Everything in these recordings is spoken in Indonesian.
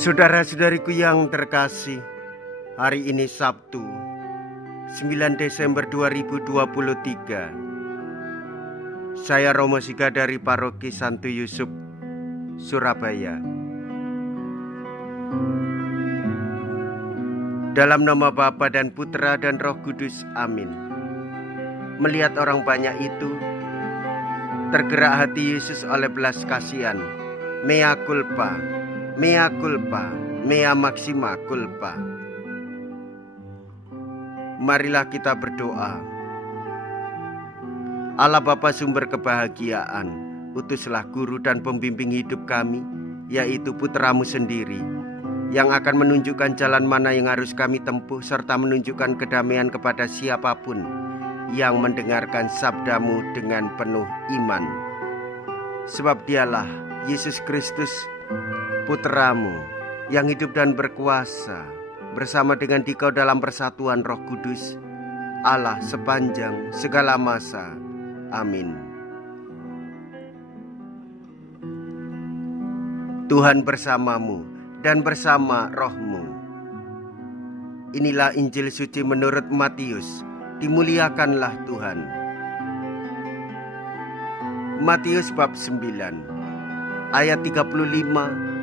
Saudara-saudariku yang terkasih, hari ini Sabtu 9 Desember 2023. Saya Romo Siga dari Paroki Santo Yusuf, Surabaya. Dalam nama Bapa dan Putra dan Roh Kudus, amin. Melihat orang banyak itu, tergerak hati Yesus oleh belas kasihan. Mea culpa, mea culpa, mea maxima culpa. Marilah kita berdoa. Allah Bapa sumber kebahagiaan, utuslah guru dan pembimbing hidup kami, yaitu Putramu sendiri, yang akan menunjukkan jalan mana yang harus kami tempuh, serta menunjukkan kedamaian kepada siapapun yang mendengarkan sabdamu dengan penuh iman. Sebab dialah Yesus Kristus, Putramu, yang hidup dan berkuasa bersama dengan Dikau dalam persatuan Roh Kudus, Allah sepanjang segala masa. Amin. Tuhan bersamamu dan bersama rohmu. Inilah Injil suci menurut Matius. Dimuliakanlah Tuhan. Matius bab 9 ayat 35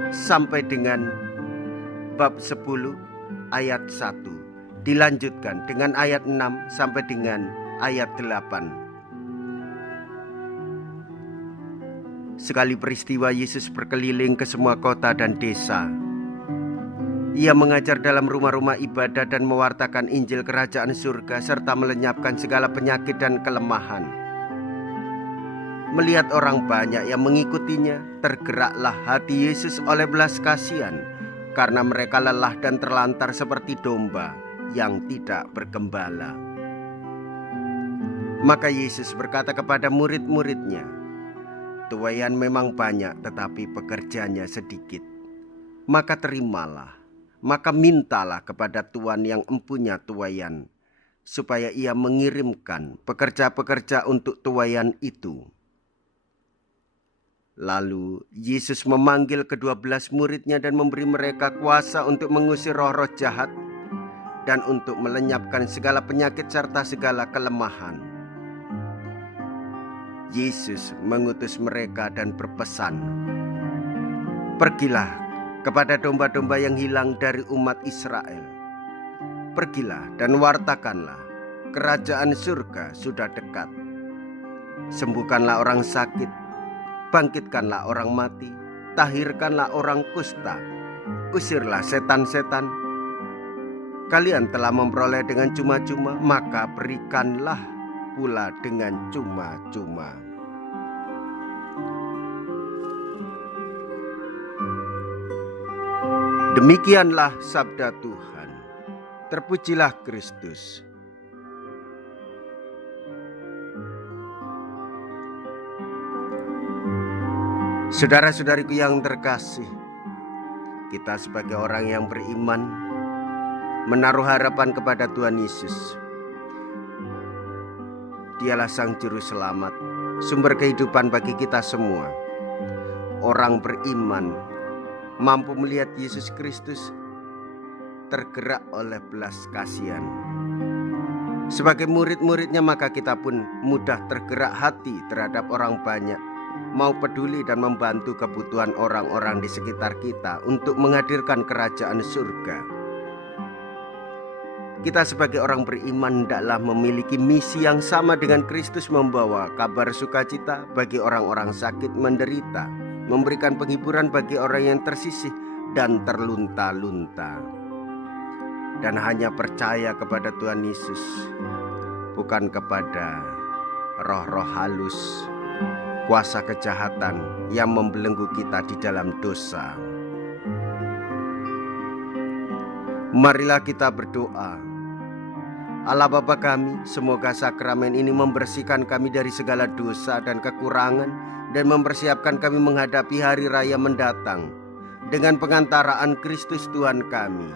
sampai dengan bab 10 ayat 1. Dilanjutkan dengan ayat 6 sampai dengan ayat 8. Sekali peristiwa Yesus berkeliling ke semua kota dan desa. Ia mengajar dalam rumah-rumah ibadah dan mewartakan Injil kerajaan surga serta melenyapkan segala penyakit dan kelemahan. Melihat orang banyak yang mengikutinya, tergeraklah hati Yesus oleh belas kasihan karena mereka lelah dan terlantar seperti domba yang tidak bergembala. Maka Yesus berkata kepada murid-muridnya, "Tuaian memang banyak, tetapi pekerjanya sedikit. Maka terimalah, maka mintalah kepada Tuhan yang empunya tuaian, supaya ia mengirimkan pekerja-pekerja untuk tuaian itu." Lalu Yesus memanggil ke-12 muridnya dan memberi mereka kuasa untuk mengusir roh-roh jahat dan untuk melenyapkan segala penyakit serta segala kelemahan. Yesus mengutus mereka dan berpesan, "Pergilah kepada domba-domba yang hilang dari umat Israel. Pergilah dan wartakanlah, kerajaan surga sudah dekat. Sembuhkanlah orang sakit, bangkitkanlah orang mati, tahirkanlah orang kusta, usirlah setan-setan. Kalian telah memperoleh dengan cuma-cuma, maka berikanlah pula dengan cuma-cuma." Demikianlah sabda Tuhan. Terpujilah Kristus. Saudara-saudariku yang terkasih, kita sebagai orang yang beriman menaruh harapan kepada Tuhan Yesus. Dialah Sang Juru Selamat, sumber kehidupan bagi kita semua. Orang beriman mampu melihat Yesus Kristus tergerak oleh belas kasihan. Sebagai murid-muridnya, maka kita pun mudah tergerak hati terhadap orang banyak, mau peduli dan membantu kebutuhan orang-orang di sekitar kita untuk menghadirkan kerajaan surga. Kita sebagai orang beriman hendaklah memiliki misi yang sama dengan Kristus, membawa kabar sukacita bagi orang-orang sakit menderita, memberikan penghiburan bagi orang yang tersisih dan terlunta-lunta. Dan hanya percaya kepada Tuhan Yesus, bukan kepada roh-roh halus, kuasa kejahatan yang membelenggu kita di dalam dosa. Marilah kita berdoa. Allah Bapa kami, semoga sakramen ini membersihkan kami dari segala dosa dan kekurangan, dan mempersiapkan kami menghadapi hari raya mendatang dengan pengantaraan Kristus Tuhan kami.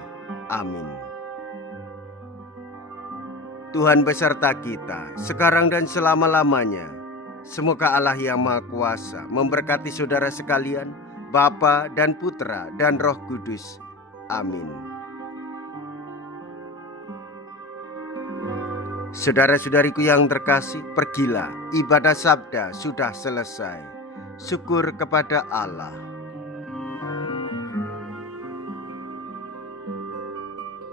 Amin. Tuhan beserta kita, sekarang dan selama-lamanya. Semoga Allah yang Maha Kuasa memberkati saudara sekalian, Bapa dan Putra dan Roh Kudus. Amin. Saudara-saudariku yang terkasih, pergilah, ibadah sabda sudah selesai. Syukur kepada Allah.